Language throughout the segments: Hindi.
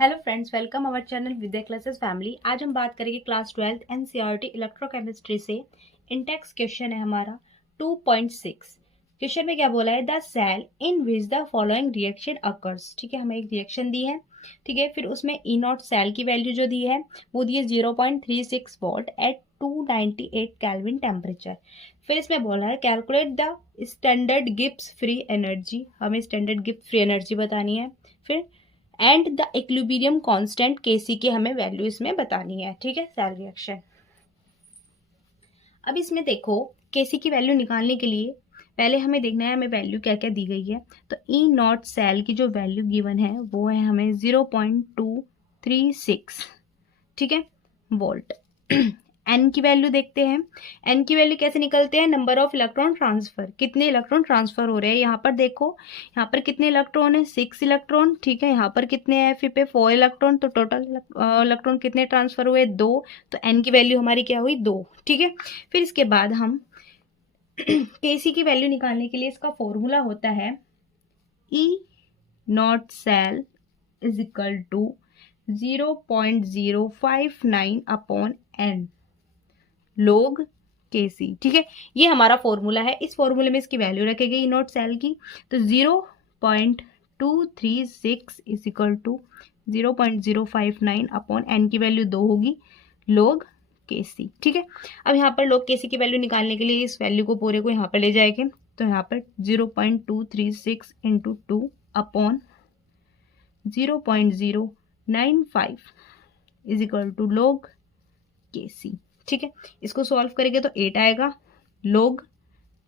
Hello friends, welcome our channel Vidya classes family. आज हम बात करेंगे क्लास 12 एनसीईआरटी इलेक्ट्रोकेमिस्ट्री से। इंटेक्स क्वेश्चन है हमारा 2.6। क्वेश्चन में क्या बोला है, the cell in which the following reaction occurs. ठीक है, हमें एक रिएक्शन दी है। ठीक है, फिर उसमें ई नॉट सेल की वैल्यू जो दी है वो दी है 0.36 वोल्ट एट 298 केल्विन टेम्परेचर। फिर इसमें बोला है calculate the standard Gibbs free energy. हमें स्टैंडर्ड गिब्स फ्री एनर्जी बतानी है। फिर एंड द इक्विलिब्रियम कांस्टेंट केसी की हमें वैल्यू इसमें बतानी है। ठीक है, सेल रिएक्शन। अब इसमें देखो, केसी की वैल्यू निकालने के लिए पहले हमें देखना है हमें वैल्यू क्या क्या दी गई है। तो ई नॉट सेल की जो वैल्यू गिवन है वो है हमें 0.236। ठीक है, वोल्ट। एन की वैल्यू देखते हैं। एन की वैल्यू कैसे निकलते हैं, नंबर ऑफ इलेक्ट्रॉन ट्रांसफर, कितने इलेक्ट्रॉन ट्रांसफर हो रहे हैं। यहाँ पर देखो, यहाँ पर कितने इलेक्ट्रॉन है, 6 इलेक्ट्रॉन। ठीक है, यहाँ पर कितने हैं, फिर पे 4 इलेक्ट्रॉन। तो टोटल इलेक्ट्रॉन कितने ट्रांसफर हुए, 2। तो एन की वैल्यू हमारी क्या हुई, 2। ठीक है, फिर इसके बाद हम केसी की वैल्यू निकालने के लिए इसका फॉर्मूला होता है E not cell is equal to 0.059 upon N log KC. ठीक है, ये हमारा फॉर्मूला है। इस फॉर्मूले में इसकी वैल्यू रखेगी ई नॉट सेल की। तो 0.236 is equal to 0.059 upon n की वैल्यू 2 होगी लोग केसी। ठीक है, अब यहाँ पर लोग केसी की वैल्यू निकालने के लिए इस वैल्यू को पूरे को यहाँ पर ले जाएंगे। तो यहाँ पर 0.236 into 2 upon 0.095 is equal to log KC. ठीक है, इसको सॉल्व करेंगे तो 8 आएगा लोग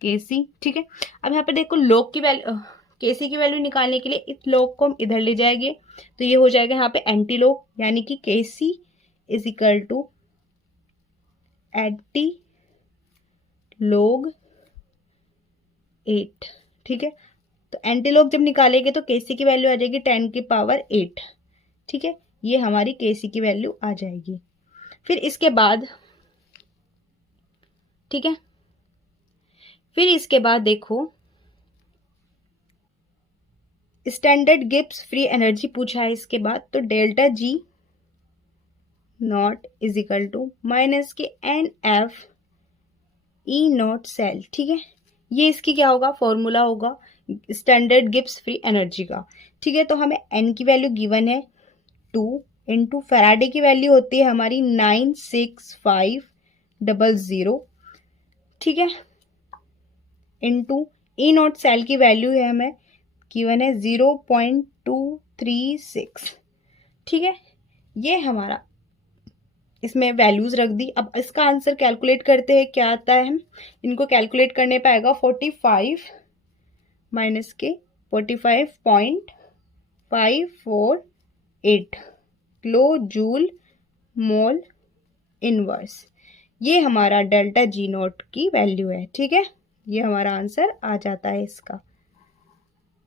केसी। ठीक है, अब यहाँ पे देखो लोग की वैल्यू, केसी की वैल्यू निकालने के लिए इस लोग को हम इधर ले जाएंगे। तो ये हो जाएगा यहाँ पे एंटी लोग, यानी कि केसी इज इक्वल टू एंटी लोग 8। ठीक है, तो एंटी लोग जब निकालेंगे तो केसी की वैल्यू आ जाएगी 10 की पावर 8। ठीक है, ये हमारी केसी की वैल्यू आ जाएगी। फिर इसके बाद, ठीक है, फिर इसके बाद देखो स्टैंडर्ड गिब्स फ्री एनर्जी पूछा है इसके बाद। तो delta G not is equal to minus के N F E not cell. ठीक है, ये इसकी क्या होगा, फॉर्मूला होगा स्टैंडर्ड गिब्स फ्री एनर्जी का। ठीक है, तो हमें एन की वैल्यू गिवन है 2 इंटू फैराडे की वैल्यू होती है हमारी 96500। ठीक है, इंटू ई नॉट सेल की वैल्यू है हमें गिवन है 0.236। ठीक है, ये हमारा इसमें वैल्यूज रख दी। अब इसका आंसर कैलकुलेट करते हैं, क्या आता है। हम इनको कैलकुलेट करने पे आएगा 45 माइनस के 45.548 किलो जूल मोल इनवर्स। ये हमारा डेल्टा जी नॉट की वैल्यू है। ठीक है, ये हमारा आंसर आ जाता है इसका।